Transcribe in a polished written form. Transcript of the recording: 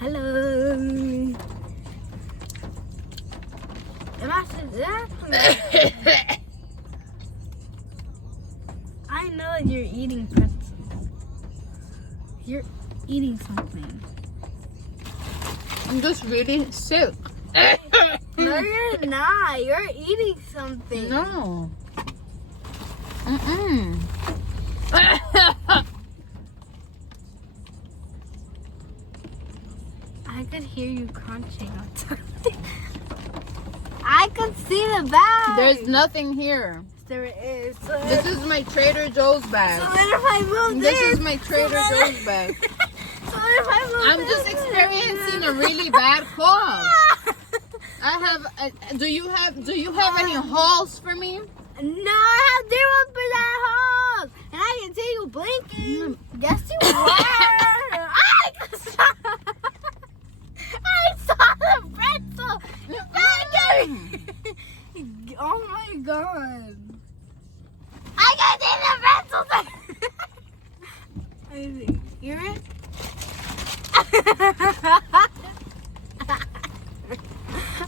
Hello. Am I that? I know you're eating pretzels. You're eating something. I'm just really sick. No, you're not. You're eating something. No. Mm-mm. I could hear you crunching on something. I could see the bag. There's nothing here. There it is. This is my Trader Joe's bag. So then if I move This is my Trader Joe's bag. So if I move I'm just experiencing a really bad cough. I have. Do you have any hauls for me? No, I have zero percent holes, and I can see you blinking. Guess you were. I saw the pretzel. You better Oh my god! I can see the pretzel. Hear it?